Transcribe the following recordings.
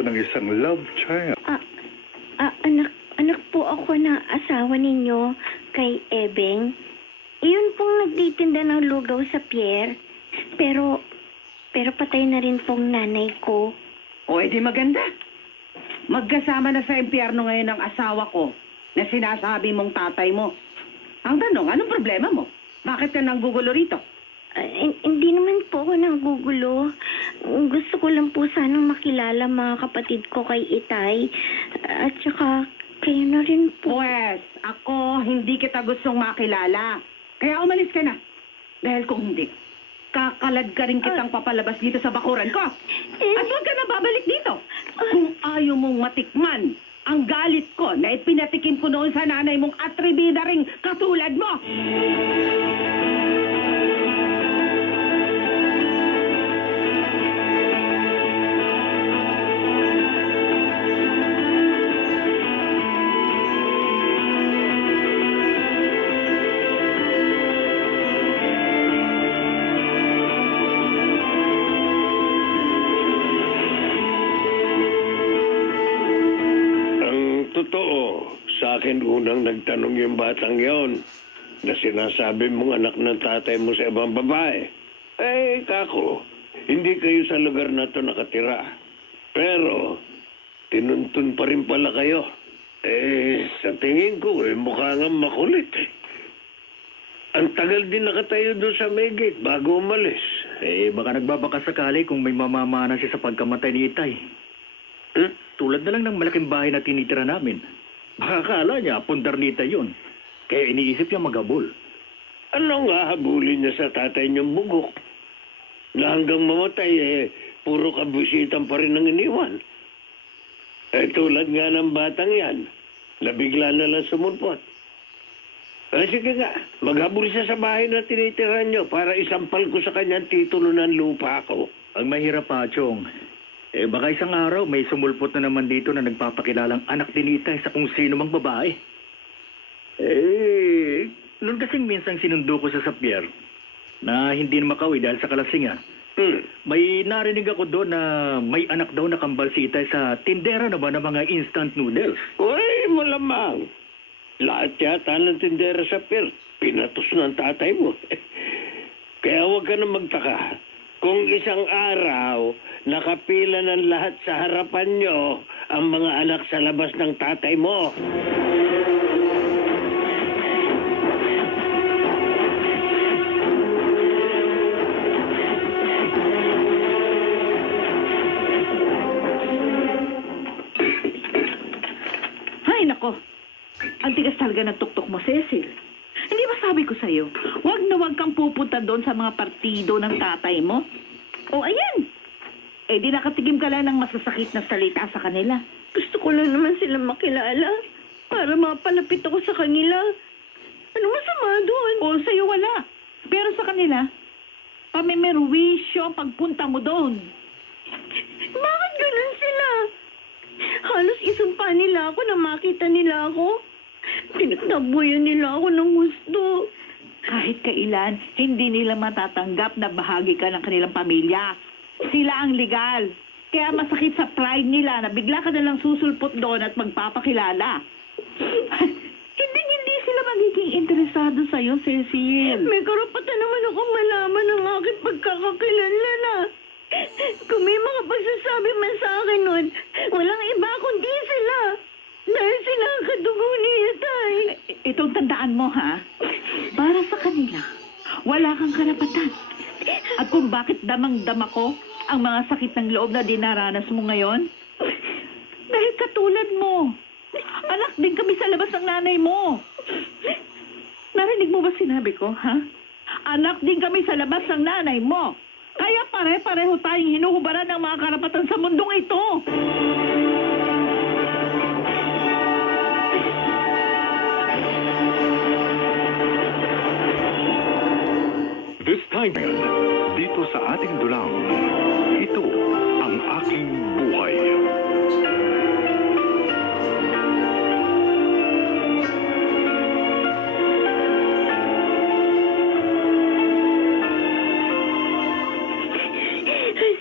ng isang love child. Anak po ako ng asawa ninyo kay Ebeng. Iyon pong nagtitinda ng lugaw sa pier. Pero patay na rin pong nanay ko. O, edi maganda. Magkasama na sa impyerno ngayon ang asawa ko na sinasabi mong tatay mo. Ang tanong, anong problema mo? Bakit ka nanggugulo rito? Hindi naman po ako nanggugulo. Gusto ko lang po sanang makilala mga kapatid ko kay Itay. At saka, kayo na rin po. Pues, ako hindi kita gustong makilala. Kaya umalis ka na. Dahil kung hindi, kakalad ka rin kitang papalabas dito sa bakuran ko. At huwag ka na babalik dito. Kung ayaw mong matikman ang galit ko na ipinatikim ko noon sa nanay mong atribida ring katulad mo. Totoo, sa akin unang nagtanong yung batang yon na sinasabi mong anak ng tatay mo sa ibang babae. Eh, kako, hindi kayo sa lugar na to nakatira. Pero, tinuntun pa rin pala kayo. Eh, sa tingin ko, mukha nga makulit eh. Ang tagal din nakatayo doon sa may gate bago umalis. Eh, baka nagbabaka sakali kung may mamamana siya sa pagkamatay ni Itay. Tulad na lang ng malaking bahay na tinitira namin. Baka akala niya, pundar ni Itay yun. Kaya iniisip niya maghabol. Ano nga habulin niya sa tatay niyong bugok? Na hanggang mamatay, puro kabusitan pa rin ang iniwan. Tulad nga ng batang yan, nabigla na lang sumulpot. Sige nga, maghabol siya sa bahay na tinitirahan niyo para isampal ko sa kanyang titulo ng lupa ko. Ang mahirap pa, Chong. Baka isang araw may sumulpot na naman dito na nagpapakilalang anak din ni Itay sa kung sino mang babae. Noon kasing minsang sinundo ko sa pier na hindi na makauwi dahil sa kalasingan. May narinig ako doon na may anak daw na kambal si Itay sa tindera naman ng mga instant noodles. Uy, malamang. Lahat yata ng tindera sa pier, pinatos ng tatay mo. Kaya huwag ka na magtaka. Kung isang araw, nakapila ng lahat sa harapan nyo ang mga anak sa labas ng tatay mo. Hay nako, ang tigas talaga ng tuktok mo, Cecil. Hindi ba sabi ko sa'yo, huwag na huwag kang pupunta doon sa mga partido ng tatay mo? O ayan, di nakatigim ka lang ng masasakit na salita sa kanila. Gusto ko lang naman sila makilala para mapalapit ako sa kanila. Ano masama doon? O sa'yo wala. Pero sa kanila, pamimerwisyo ang pagpunta mo doon. Bakit ganun sila? Halos isumpa nila ako na makita nila ako. Pinagtabuyan nila ako ng gusto. Kahit kailan, hindi nila matatanggap na bahagi ka ng kanilang pamilya. Sila ang legal. Kaya masakit sa pride nila na bigla ka nalang susulpot doon at magpapakilala. Hindi sila magiging interesado sa'yo, Cecil. May karapatan naman akong malaman ang aking pagkakakilala na. Kung may mga pagsasabi man sa akin nun, walang iba kundi sila. Dahil sila ang kadugo ni Itay. Itong tandaan mo, ha? Para sa kanila, wala kang karapatan. At kung bakit damang-dama ko ang mga sakit ng loob na dinaranas mo ngayon? Dahil katulad mo. Anak din kami sa labas ng nanay mo. Narinig mo ba sinabi ko, ha? Anak din kami sa labas ng nanay mo. Kaya pare-pareho tayong hinuhubaran ng mga karapatan sa mundong ito. This time, dito sa ating dulang, ito ang aking buhay.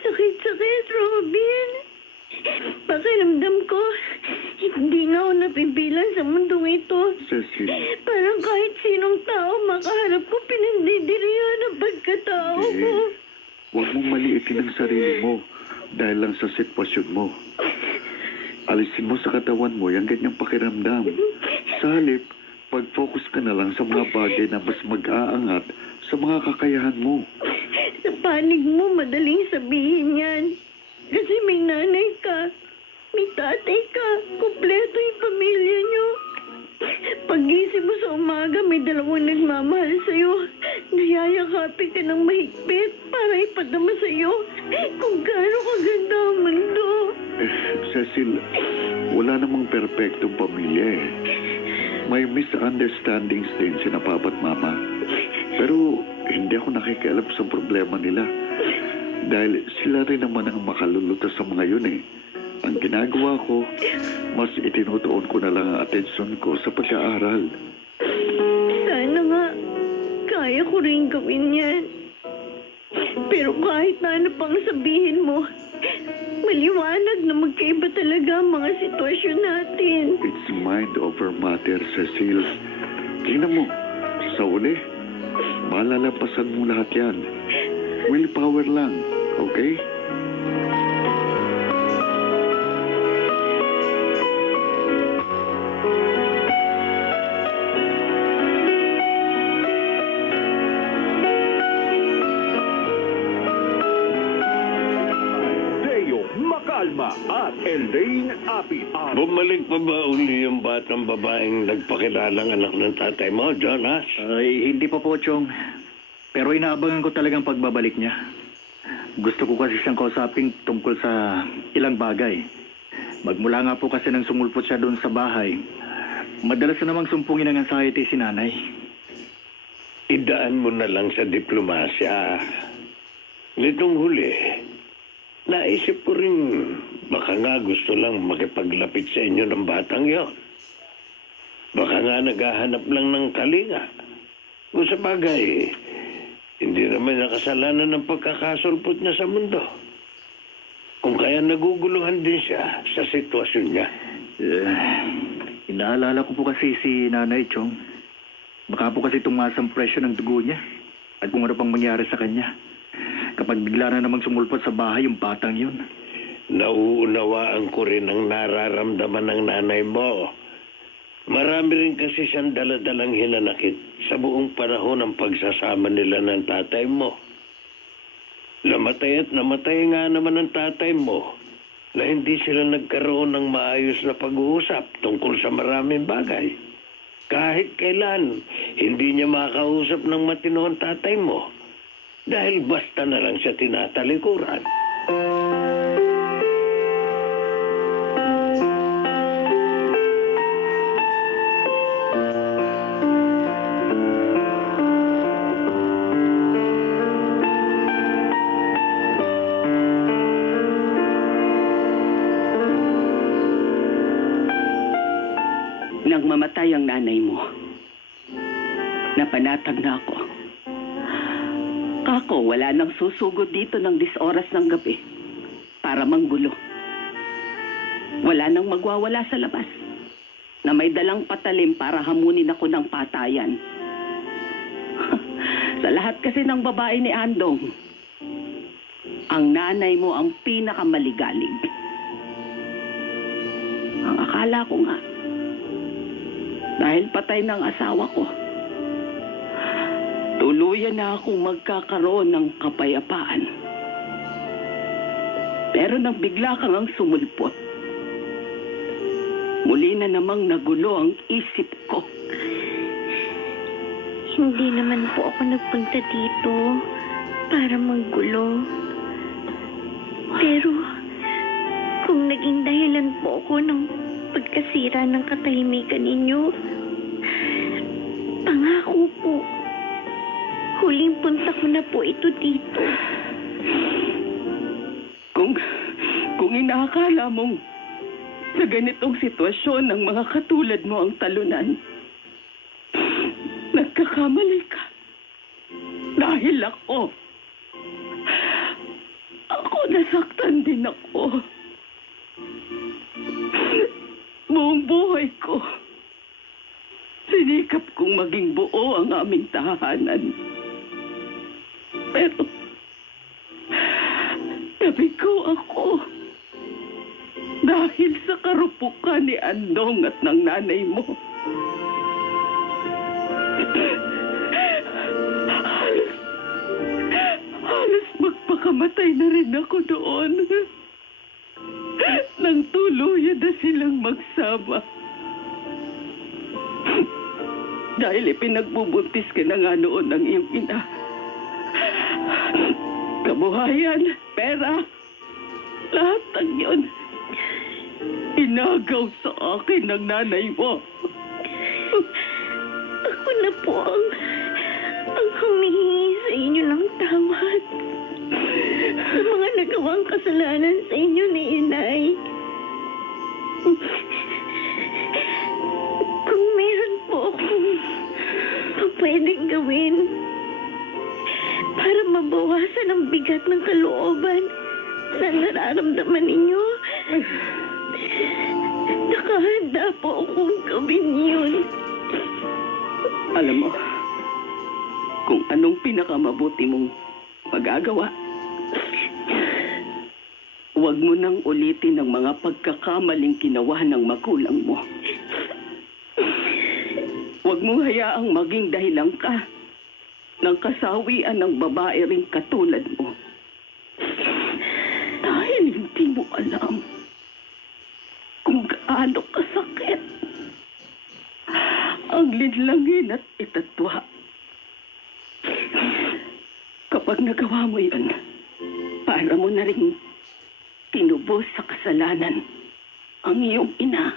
Sakit-sakit, Robin. Pakiramdam ko, hindi na ako napibilan sa mundong ito. Cecil, Parang kahit sinong tao makaharap ko, pinandidirihan ang pagkatao ko. huwag mong maliitin ang sarili mo dahil lang sa sitwasyon mo. Alisin mo sa katawan mo yung ganyang pakiramdam. Sa halip, pag-focus ka na lang sa mga bagay na mas mag-aangat sa mga kakayahan mo. Sa panig mo, madaling sabihin yan. Kasi may nanay ka, may tatay ka, kumpleto yung pamilya nyo. Pag-isip mo sa umaga, may dalawang nagmamahal sa'yo. Nayayakapin ka ng mahigpit para ipadama sa'yo kung gaano kaganda ang mundo. Cecil, wala namang perpektong pamilya eh. May misunderstandings din si Papa at Mama. Pero hindi ako nakikialam sa problema nila. Dahil sila rin naman ang makalulutas sa mga yun eh. Ang ginagawa ko, mas itinutuon ko na lang ang atensyon ko sa pag-aaral. Sana nga, kaya ko rin gawin yan. Pero kahit na ano pang sabihin mo, maliwanag na magkaiba talaga ang mga sitwasyon natin. It's mind over matter, Cecil. Tingnan mo, sa uli, malalampasan mo lahat yan. Willpower lang, okay? Deo Macalma at Elaine Apit. Bumalik pa ba uli yung batang babaeng nagpakilalang anak ng tatay mo, Jonas? Ay, hindi pa po, Chong. Pero inaabangan ko talagang pagbabalik niya. Gusto ko kasi siyang kausapin tungkol sa ilang bagay. Magmula nga po kasi nang sumulpot siya doon sa bahay, madalas na namang sumpungin ng anxiety si nanay. Idaan mo na lang sa diplomasya. Nitong huli, naisip ko rin baka nga gusto lang makipaglapit sa inyo ng batang yon. Baka nga naghahanap lang ng kalinga. Kung sa bagay, hindi naman nakasalanan ng pagkakasulpot niya sa mundo. Kung kaya naguguluhan din siya sa sitwasyon niya. Inaalala ko po kasi si Nanay Chong. Baka po kasi tumaas ang presyo ng dugo niya. At kung ano pang mangyari sa kanya. Kapag bigla na namang sumulpot sa bahay yung batang yun. Nauunawaan ko rin ang nararamdaman ng nanay mo. Marami rin kasi siyang daladalang hinanakit sa buong panahon ng pagsasama nila ng tatay mo. Namatay at namatay nga naman ang tatay mo na hindi sila nagkaroon ng maayos na pag-uusap tungkol sa maraming bagay. Kahit kailan, hindi niya makausap ng matino ang tatay mo dahil basta na lang siya tinatalikuran. Nang mamatay ang nanay mo, napanatag na ako. Kako, wala nang susugod dito ng 10 oras ng gabi para manggulo. Wala nang magwawala sa labas na may dalang patalim para hamunin ako ng patayan. Sa lahat kasi ng babae ni Andong, ang nanay mo ang pinakamaligalig. Ang akala ko nga, dahil patay ng asawa ko, tuluyan na akong magkakaroon ng kapayapaan. Pero nang bigla kang ang sumulpot, muli na namang nagulo ang isip ko. Hindi naman po ako nagpunta dito para manggulo. Pero kung naging dahilan po ako ng pagkasira ng katahimikan ninyo, pangako po, huling punta ko na po ito dito. Kung inaakala mong sa ganitong sitwasyon ng mga katulad mo ang talunan, nagkakamali ka. Dahil ako nasaktan din ako. Buong buhay ko, sinikap kong maging buo ang aming tahanan. Pero, nabigo ako. Dahil sa karupukan ni Andong at ng nanay mo. Halos magpakamatay na rin ako doon. Nang tuluyan na silang magsama. Dahil ipinagbubuntis ka na nga noon ng iyong ina. Kabuhayan, pera, lahat ng yun. Inagaw sa akin ng nanay mo. Ako na po ang humihingi sa inyo ng tawad sa mga nagawang kasalanan sa inyo ni Inay. Kung meron po akong pwedeng gawin para mabawasan ang bigat ng kalooban na nararamdaman ninyo, nakahanda po akong gawin yun. Alam mo, kung anong pinakamabuti mong magagawa, huwag mo nang ulitin ang mga pagkakamaling ginawa ng magulang mo. Huwag mong hayaang maging dahilan ka ng kasawian ng babae ring katulad mo. Dahil hindi mo alam kung gaano kasakit ang linlangin at itatwa. Kapag nagawa mo yan, para mo na rin tinubos sa kasalanan ang iyong ina.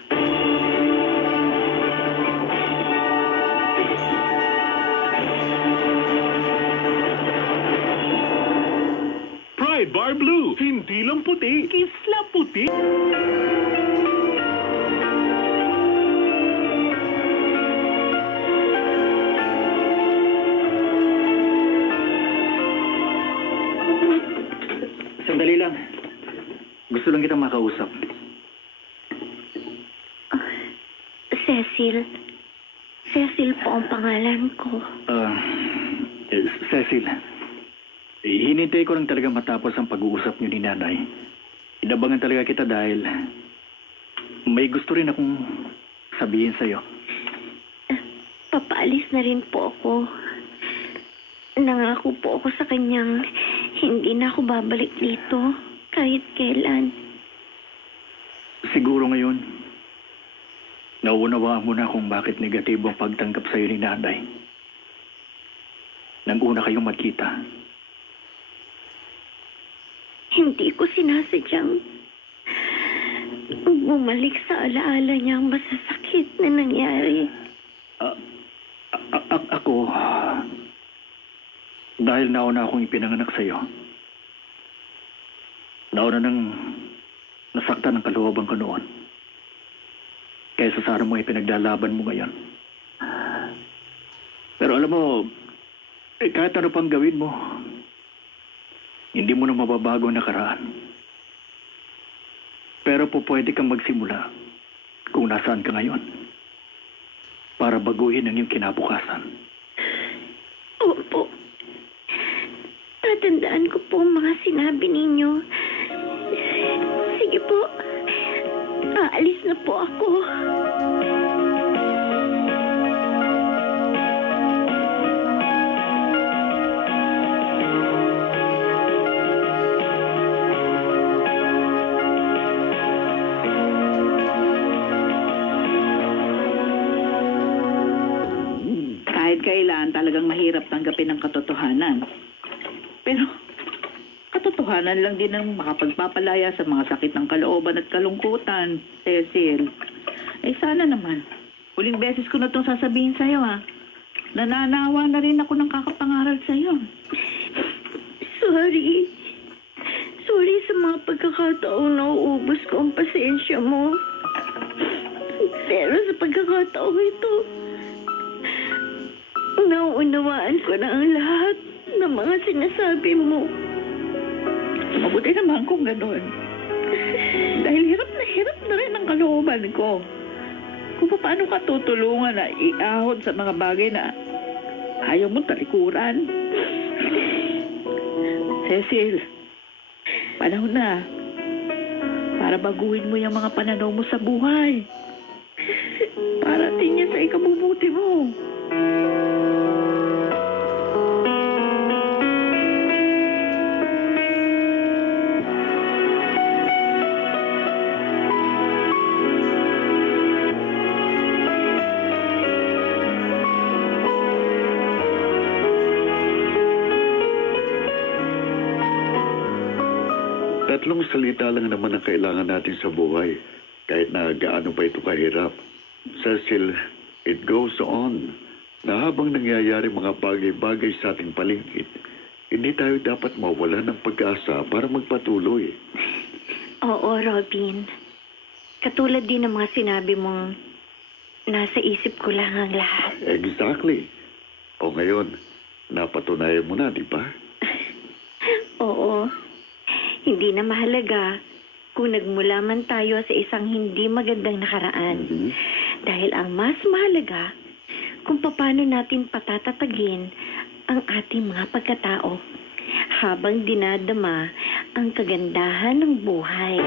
Pride Bar Blue. Hindi lang puti, isla puti. Sandali lang. Gusto lang kitang makausap. Cecil. Cecil po ang pangalan ko. Cecil, hinintay ko lang talaga matapos ang pag-uusap niyo ni Nanay. Inabangan talaga kita dahil may gusto rin akong sabihin sa'yo. Papaalis na rin po ako. Nangako po ako sa kanyang hindi na ako babalik dito kahit kailan. Siguro ngayon, nauunawaan mo na kung bakit negatibo ang pagtanggap sa'yo ni Nanay. Nang una kayong magkita. Hindi ko sinasadyang bumalik sa alaala niya ang masasakit na nangyari. Ako, dahil nauna akong ipinanganak sa'yo, nauna nang nasaktan ang kalooban ko noon. Kaysa sana mo ipinaglalaban mo ngayon. Pero alam mo, kahit ano pang gawin mo, hindi mo na mababago ang nakaraan. Pero po pwede kang magsimula kung nasaan ka ngayon para baguhin ang iyong kinabukasan. Opo. Tatandaan ko po ang mga sinabi ninyo. Sige po. Aalis na po ako. Kahit kailan talagang mahirap tanggapin ang katotohanan. Pero katotohanan lang din ang makapagpapalaya sa mga sakit ng kalooban at kalungkutan, Cecil. Sana naman. Huling beses ko na itong sasabihin sa'yo, ha. Nananawa na rin ako ng kakapangaral sa'yo. Sorry. Sorry sa mga pagkakataong nauubos ko ang pasensya mo. Pero sa pagkakataong ito, nauunawaan ko na ang lahat ng mga sinasabi mo. Mabuti naman kung gano'n. Dahil hirap na rin ang kalooban ko. kung paano ka tutulungan na iahon sa mga bagay na ayaw mong talikuran. Cecil, panahon na para baguhin mo yung mga pananaw mo sa buhay. Para din yan sa ikabubuti mo. Tatlong salita lang naman ang kailangan natin sa buhay, kahit na gaano pa ito kahirap. Cecil, it goes on na habang nangyayari mga bagay-bagay sa ating paligid, hindi tayo dapat mawala ng pag-asa para magpatuloy. Oo, Robin. Katulad din ng mga sinabi mong nasa isip ko lang ang lahat. Exactly. O ngayon, napatunayan mo na, di ba? Oo. Hindi na mahalaga kung nagmula man tayo sa isang hindi magandang nakaraan. Mhm. Dahil ang mas mahalaga kung paano natin patatatagin ang ating mga pagkatao habang dinadama ang kagandahan ng buhay.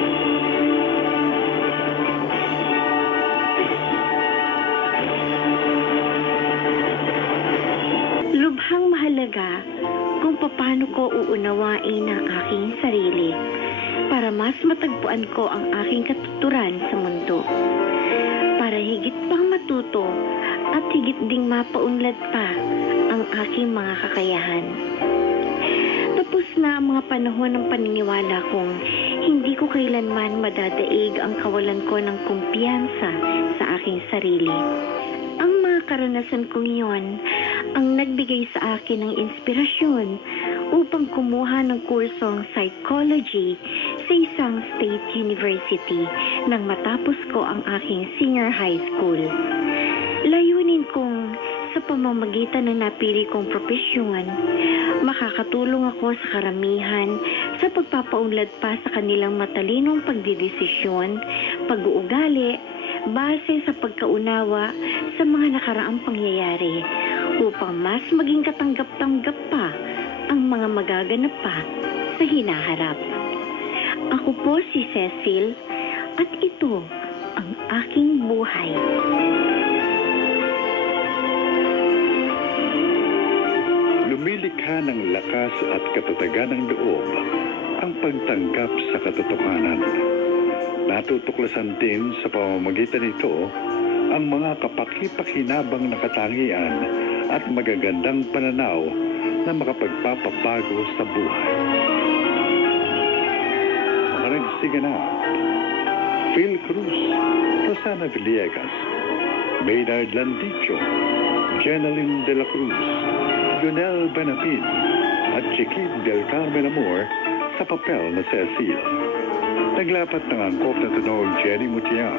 Lubhang mahalaga kung paano ko uunawain ang aking sarili para mas matagpuan ko ang aking katuturan sa mundo. Para higit pang matuto at higit ding mapaunlad pa ang aking mga kakayahan. Tapos na ang mga panahon ng paniniwala kong hindi ko kailanman madadaig ang kawalan ko ng kumpiyansa sa aking sarili. Ang mga karanasan kong iyon ang nagbigay sa akin ng inspirasyon upang kumuha ng kursong psychology sa isang state university nang matapos ko ang aking senior high school. Layunin kong sa pamamagitan ng napili kong propesyon, makakatulong ako sa karamihan sa pagpapaunlad pa sa kanilang matalinong pagdidesisyon, pag-uugali, base sa pagkaunawa sa mga nakaraang pangyayari upang mas maging katanggap-tanggap pa ang mga magaganap pa sa hinaharap. Ako po si Cecil at ito ang aking buhay. Lumilikha ng lakas at katatagan ng loob ang pagtanggap sa katotohanan. Natutuklasan din sa pamamagitan nito ang mga kapaki-pakinabang na katangian at magagandang pananaw na makapagpapabago sa buhay. Mga nagsiganap, Phil Cruz, Rosana Villegas, Maynard Landicho, Jeneline de la Cruz, Gunel Benapin, at Chiquit del Carmen Amor sa papel na Cecil. Naglapat ng angkop na tunog Jenny Mutiak.